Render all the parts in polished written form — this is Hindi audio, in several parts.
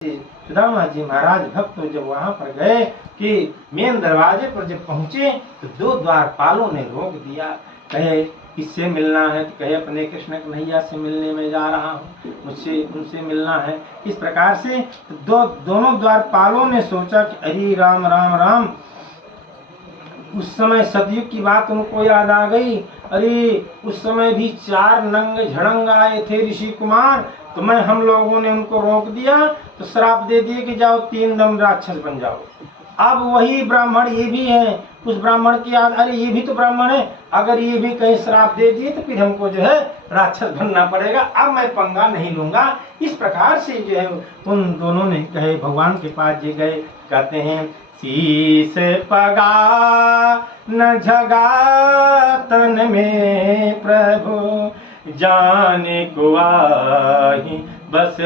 सुदामा जी महाराज भक्त जब वहां पर गए कि मेन दरवाजे पर जब पहुंचे तो दो द्वारपालों ने रोक दिया। कहे किससे मिलना है? तो कहे अपने कृष्ण कन्हैया से मिलने में जा रहा हूँ, मुझसे उनसे मिलना है। इस प्रकार से तो दोनों द्वारपालों ने सोचा कि अरे राम राम राम, उस समय सतयुग की बात उनको याद आ गई। अरे उस समय भी 4 नंग झड़ंग आए थे ऋषि कुमार, तो मैं हम लोगों ने उनको रोक दिया तो श्राप दे दिए कि जाओ 3 दम राक्षस बन जाओ। अब वही ब्राह्मण ये भी है, उस ब्राह्मण की याद, अरे ये भी तो ब्राह्मण है, अगर ये भी कहीं श्राप दे दिए तो फिर हमको जो है राक्षस बनना पड़ेगा, अब मैं पंगा नहीं लूंगा। इस प्रकार से जो है उन दोनों ने कहे भगवान के पास जे गए, कहते हैं शीस पगा न झगा तन में प्रभु, जाने को आही बस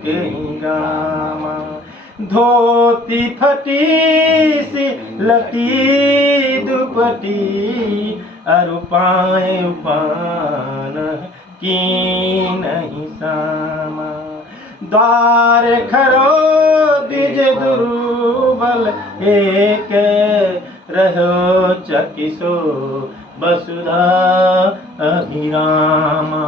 के गामा, धोती फटी सी लटी दुपटी, अरु पाए उपान की नहीं सामा, द्वार खरो द्विज दुर्बल एक, रहो चकिसो वसुधा अभिरामा,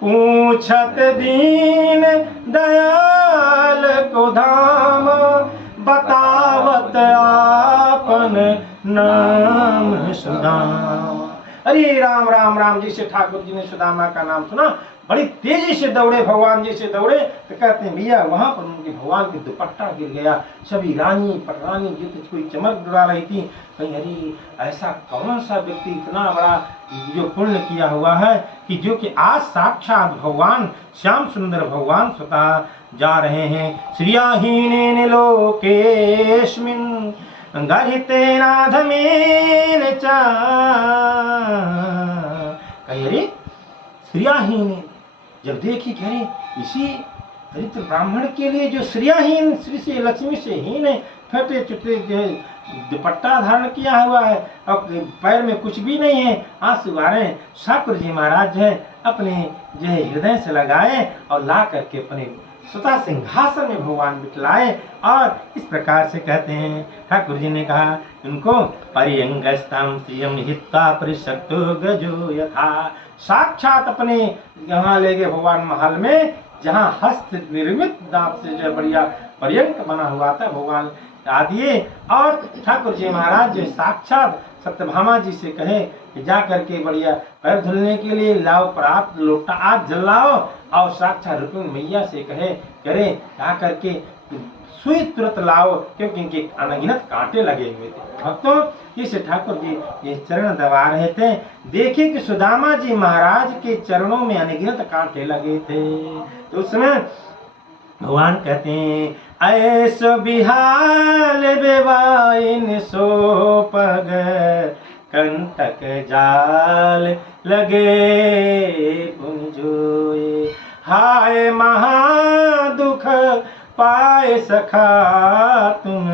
पूछत दीन दयाल को धाम, बतावत आपन नाम सुदामा। अरे राम राम राम, जैसे ठाकुर जी ने सुदामा का नाम सुना बड़ी तेजी से दौड़े, भगवान जी से दौड़े तो कहते हैं भैया वहां पर उनके भगवान के दुपट्टा गिर गया। सभी रानी पटरानी जो कोई चमक डरा रही थी, कहीं अरे ऐसा कौन सा व्यक्ति इतना बड़ा जो पुण्य किया हुआ है कि जो कि आज साक्षात भगवान श्याम सुंदर भगवान स्वतः जा रहे हैं। श्रियाहीनेन लोकेस्मिन् गरिते नाधमेन च, अरे श्रियाहीन जब देखी कि अरे इसी दरिद्र ब्राह्मण के लिए जो श्रियाहीन, श्री से लक्ष्मी से हीन है, फटे चुटे जो दुपट्टा धारण किया हुआ है और पैर में कुछ भी नहीं है, आंसू आ रहे हैं, ठाकुर जी महाराज है अपने जो है हृदय से लगाए और ला करके अपने स्वतः सिंहासन में भगवान बिठलाए। और इस प्रकार से कहते हैं ठाकुर जी ने कहा उनको, परियंगस्ताम श्रियम हित्वा परिशक्तो गजो यथा, साक्षात अपने यहाँ ले गए भगवान महल में, जहाँ हस्त निर्मित दांत से जो बढ़िया पर्यंक बना हुआ था भगवान आदिए। और ठाकुर जी महाराज जो साक्षात सत्यभामा जी से कहे कि जा करके बढ़िया पैर धुलने के लिए लाओ प्राप्त लोटा आज जल लाओ, और साक्षात रुक्मिणी मैया से कहे करे जा करके सुई तुरंत लाओ, क्योंकि इनके अनगिनत कांटे लगे हुए थे। भक्तों इस ठाकुर जी ये चरण दबा रहे थे, देखे कि सुदामा जी महाराज के चरणों में अनगिनत कांटे लगे थे। तो उसमें भगवान कहते हैं ऐसो बिहाल बेवाइन सो पग, कंटक जाल लगे पुंजोए, हाय महा दुख पाए सखा तुम,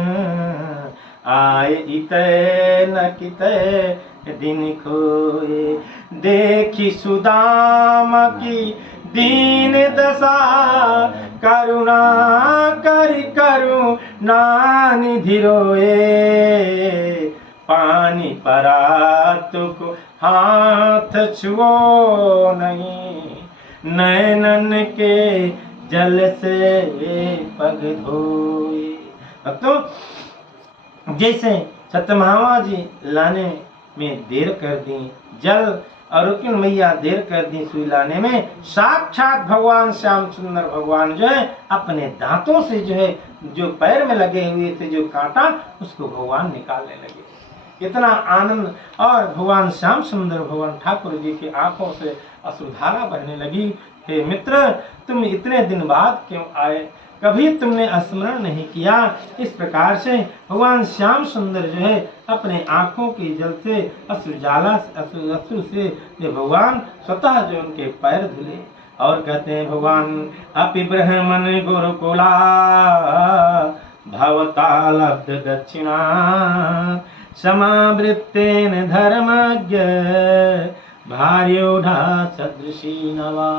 आए इतै न कितै दिन खोए, देखी सुदामा की दीन दशा, करुणा करुणा निधि रोए, पानी परा तुको हाथ छुओ नहीं, नैनन के जल से पग धोए। तो जैसे सत्यभामा जी लाने में देर कर दी जल, और रुक्मिणी मैया देर कर दी सुई लाने में, साक्षात भगवान श्याम सुंदर भगवान जो है अपने दांतों से जो है जो पैर में लगे हुए थे जो कांटा, उसको भगवान निकालने लगे। इतना आनंद, और भगवान श्याम सुंदर भगवान ठाकुर जी की आंखों से अश्रुधारा बहने लगी। हे मित्र, तुम इतने दिन बाद क्यों आए, कभी तुमने स्मरण नहीं किया। इस प्रकार से भगवान श्याम सुंदर जो है अपने आंखों के जल से अश्रु से भगवान स्वतः जो उनके पैर धुले, और कहते हैं भगवान अपि ब्रह्मन गुरुकुला भवता लब्ध दक्षिणा, समावृत्तेन धर्मज्ञ भार्योढ़ा सदृशी नवा।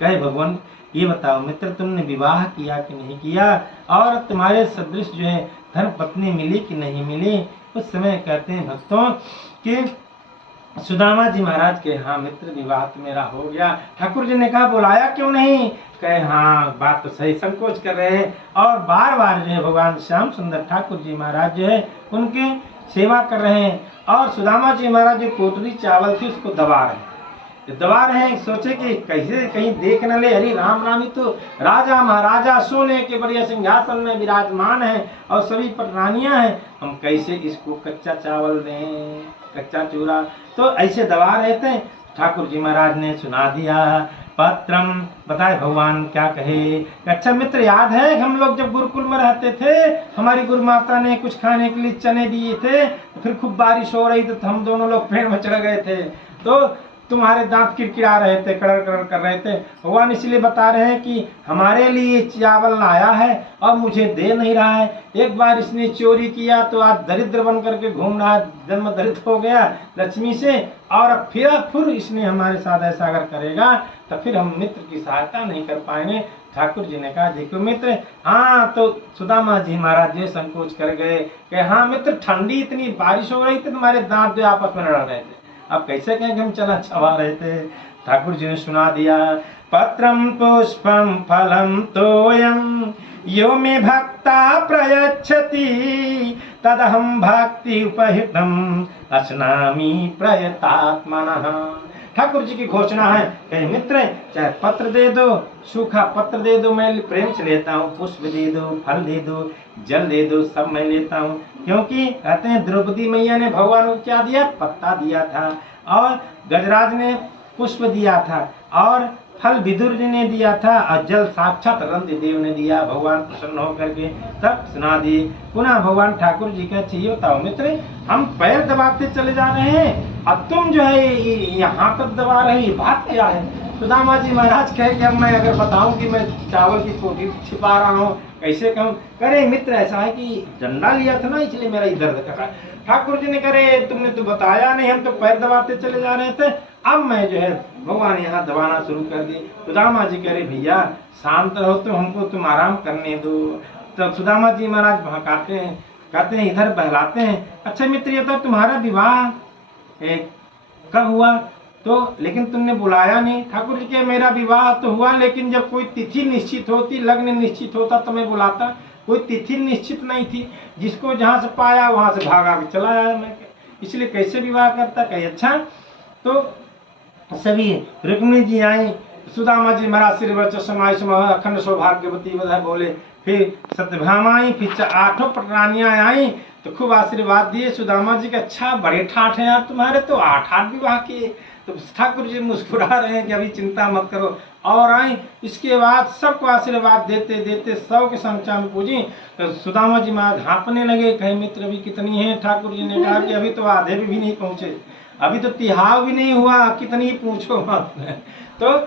कहे भगवान ये बताओ मित्र, तुमने विवाह किया कि नहीं किया, और तुम्हारे सदृश जो है धर्म पत्नी मिली कि नहीं मिली। उस समय कहते हैं भक्तों कि सुदामा जी महाराज के हाँ मित्र, विवाह तो मेरा हो गया। ठाकुर जी ने कहा बुलाया क्यों नहीं? कहे हाँ बात तो सही, संकोच कर रहे हैं। और बार बार जो है भगवान श्याम सुंदर ठाकुर जी महाराज जो है उनके सेवा कर रहे हैं, और सुदामा जी महाराज जो कोटरी चावल थी उसको दबा रहे हैं। दबा रहे हैं, सोचे कि कैसे कहीं देख न ले, हरि राम राम, ही तो राजा महाराजा सोने के बढ़िया सिंहासन में विराजमान है और सभी पर रानियां हैं, हम कैसे इसको कच्चा चावल दें, कच्चा चूरा। तो ऐसे दबा रहे थे। ठाकुर जी महाराज ने सुना दिया पत्रम, बताए भगवान क्या कहे। अच्छा मित्र, याद है हम लोग जब गुरुकुल में रहते थे, हमारी गुरु माता ने कुछ खाने के लिए चने दिए थे, फिर खूब बारिश हो रही तो हम दोनों लोग पेड़ में चढ़ गए थे, तो तुम्हारे दांत किरकिरा रहे थे, कड़र कड़र कर रहे थे। भगवान इसलिए बता रहे हैं कि हमारे लिए चावल लाया है और मुझे दे नहीं रहा है। एक बार इसने चोरी किया तो आज दरिद्र बन करके घूम रहा है, जन्म दरिद्र हो गया लक्ष्मी से, और अब फिर इसने हमारे साथ ऐसा अगर करेगा तो फिर हम मित्र की सहायता नहीं कर पाएंगे। ठाकुर जी ने कहा देखो मित्र, हाँ, तो सुदामा जी महाराज जी संकोच कर गए कि हाँ मित्र, ठंडी इतनी बारिश हो रही थी, तुम्हारे दांत जो आपस में लड़ रहे थे, अब कैसे कहें कि हम चला चबा रहे थे। ठाकुर जी ने सुना दिया पत्रम पुष्पम फलम तोयम यो मे भक्ता प्रयच्छति तदहम भक्ति उपहितम अस्नामि प्रयतात्मनः। ठाकुर जी की घोषणा है कि मित्र, चाहे पत्र दे दो, सूखा पत्र दे दो, मैं प्रेम से लेता हूँ, पुष्प दे दो, फल दे दो, जल दे दो, सब मैं लेता हूँ। क्योंकि कहते हैं द्रौपदी मैया ने भगवान को क्या दिया? पत्ता दिया था, और गजराज ने पुष्प दिया था, और फल विदुर जी ने दिया था, और जल साक्षात रंतिदेव ने दिया। भगवान प्रसन्न होकर के तब सुना दिए। पुनः भगवान ठाकुर जी का चाहिए बताओ मित्र, हम पैर दबाते चले जा रहे हैं और तुम जो है यहाँ तक दबा रहे हैं, बात क्या है? सुदामा जी महाराज कहे कि अब मैं अगर बताऊं कि मैं चावल की कोठी छिपा रहा हूँ, कैसे कहूँ? करे मित्र, ऐसा है कि डंडा लिया था ना, इसलिए मेरा ही दर्द कर रहा है। ठाकुर जी ने करे तुमने तो बताया नहीं, हम तो पैर दबाते चले जा रहे थे, अब मैं जो है भगवान यहाँ दबाना शुरू कर दी। सुदामा जी कह रहे भैया शांत रहो, तो हमको तुम आराम करने दो। तो सुदामा जी महाराज भड़काते हैं, कहते हैं इधर बहलाते हैं, अच्छा मित्र ये तो तुम्हारा विवाह कब हुआ? तो लेकिन तुमने बुलाया नहीं। ठाकुर जी के मेरा विवाह तो हुआ, लेकिन जब कोई तिथि निश्चित होती, लग्न निश्चित होता तो मैं बुलाता, कोई तिथि निश्चित नहीं थी, जिसको जहाँ से पाया वहाँ से भागा के चला आया मैं, इसलिए कैसे विवाह करता? कहे अच्छा। तो सभी रुक्मिणी जी आई, सुदामा जी महाराज श्री समाय अखंड सौभाग्यवती बधाई बोले, फिर सत्यभामा आई, फिर 8 पटरानियां आई तो खूब आशीर्वाद दिए सुदामा जी का। अच्छा बड़े ठाठ हैं यार तुम्हारे, तो 8 विवाह किए। तो ठाकुर जी मुस्कुरा रहे हैं कि अभी चिंता मत करो, और आई। इसके बाद सबको आशीर्वाद देते देते 100 की संख्या में पूजी। तो सुदामा जी महाराज हाँपने लगे, कहे मित्र अभी कितनी है? ठाकुर जी ने कहा कि अभी तो आधे भी नहीं पहुंचे, अभी तो तिहाव भी नहीं हुआ, कितनी पूछो मत। तो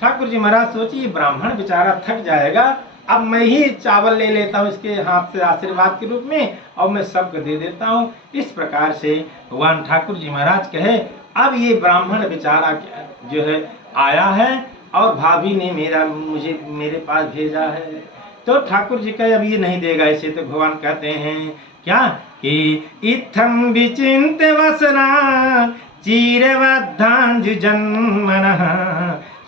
ठाकुर जी महाराज सोचिए ब्राह्मण बेचारा थक जाएगा, अब मैं ही चावल ले लेता हूँ इसके हाथ से आशीर्वाद के रूप में, और मैं सबको दे देता हूँ। इस प्रकार से भगवान ठाकुर जी महाराज कहे अब ये ब्राह्मण बेचारा जो है आया है और भाभी ने मुझे मेरे पास भेजा है, तो ठाकुर जी कहे अब ये नहीं देगा इसे। तो भगवान कहते हैं क्या कि इत्थम विचिंत वसना चिरवद्धांजुजन्मनः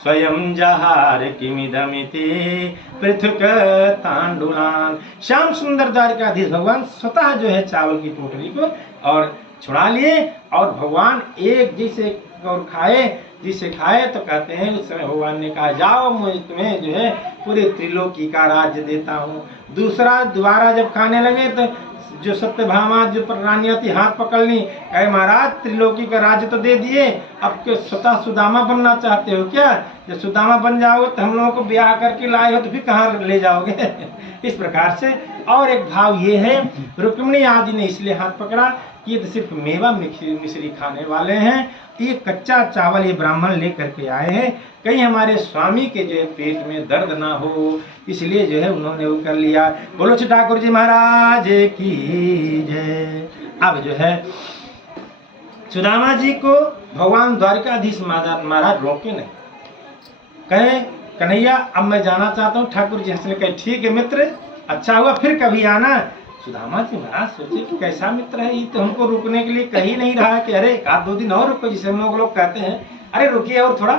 स्वयं जहार किमिदमिति पृथुक तांडुलान। श्याम सुंदर द्वारिकाधीश भगवान स्वतः जो है चावल की टोकरी को और छुड़ा लिए, और भगवान एक जिसे और खाए, जिसे खाए तो कहते हैं उस समय भगवान ने कहा जाओ मैं तुम्हें जो है पूरे त्रिलोकी का राज्य देता हूँ। दोबारा जब खाने लगे तो जो सत्यभामा जो रानियां थी हाथ पकड़ ली, कहे महाराज त्रिलोकी का राज्य तो दे दिए, अब के स्वतः सुदामा बनना चाहते हो क्या? जब सुदामा बन जाओगे तो हम लोगों को ब्याह करके लाए हो तो फिर कहाँ ले जाओगे? इस प्रकार से। और एक भाव ये है, रुक्मिणी आदि ने इसलिए हाथ पकड़ा कि ये तो सिर्फ मेवा मिश्री खाने वाले हैं, ये कच्चा चावल ये ब्राह्मण लेकर के आए हैं, कहीं हमारे स्वामी के जो है पेट में दर्द ना हो, इसलिए जो है उन्होंने वो कर लिया। बोलो ठाकुर जी महाराज की जय। अब जो है सुदामा जी को भगवान द्वारिकाधीश महाराज रोके नहीं, कहे कन्हैया अब मैं जाना चाहता हूँ। ठाकुर जी हंसने कहे ठीक है मित्र, अच्छा हुआ, फिर कभी आना। सुदामा जी महाराज सोचे कि कैसा मित्र है, ये तो हमको रुकने के लिए कही नहीं रहा कि अरे एक आध दो दिन और रुको, जिसे हम लोग कहते हैं अरे रुकिए और थोड़ा।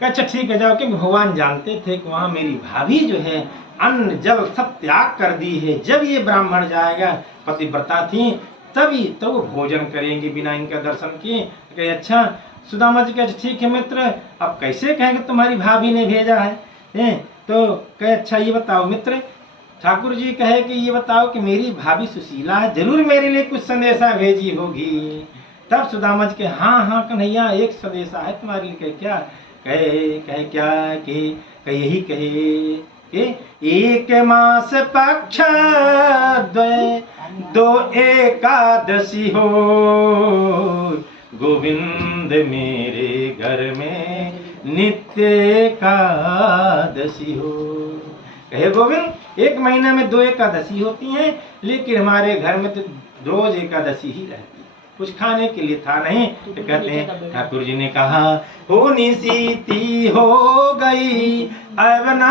अच्छा ठीक है जाओ, क्योंकि भगवान जानते थे कि वहाँ मेरी भाभी जो है अन्न जल सब त्याग कर दी है। जब ये ब्राह्मण जाएगा, पतिव्रता थी, तभी तो वो भोजन करेंगे बिना इनका दर्शन किए। कहे अच्छा। सुदामा जी कहे ठीक है मित्र, अब कैसे कहेंगे तुम्हारी भाभी ने भेजा है? तो कहे अच्छा ये बताओ मित्र। ठाकुर जी कहे कि ये बताओ कि मेरी भाभी सुशीला है, जरूर मेरे लिए कुछ संदेशा भेजी होगी। तब सुदामा जी के हाँ हाँ कन्हैया एक संदेशा है तुम्हारे लिए। कहे क्या? कहे क्या कि यही कहे कि एक मास पक्ष द्वय दो एकादशी हो, गोविंद मेरे घर में नित्य एकादशी हो। कहे गोविंद एक महीने में 2 एकादशी होती हैं, लेकिन हमारे घर में तो रोज एकादशी ही रहती, कुछ खाने के लिए था नहीं। तो कहते हैं ठाकुर जी ने कहा हो निशीती हो गई अब ना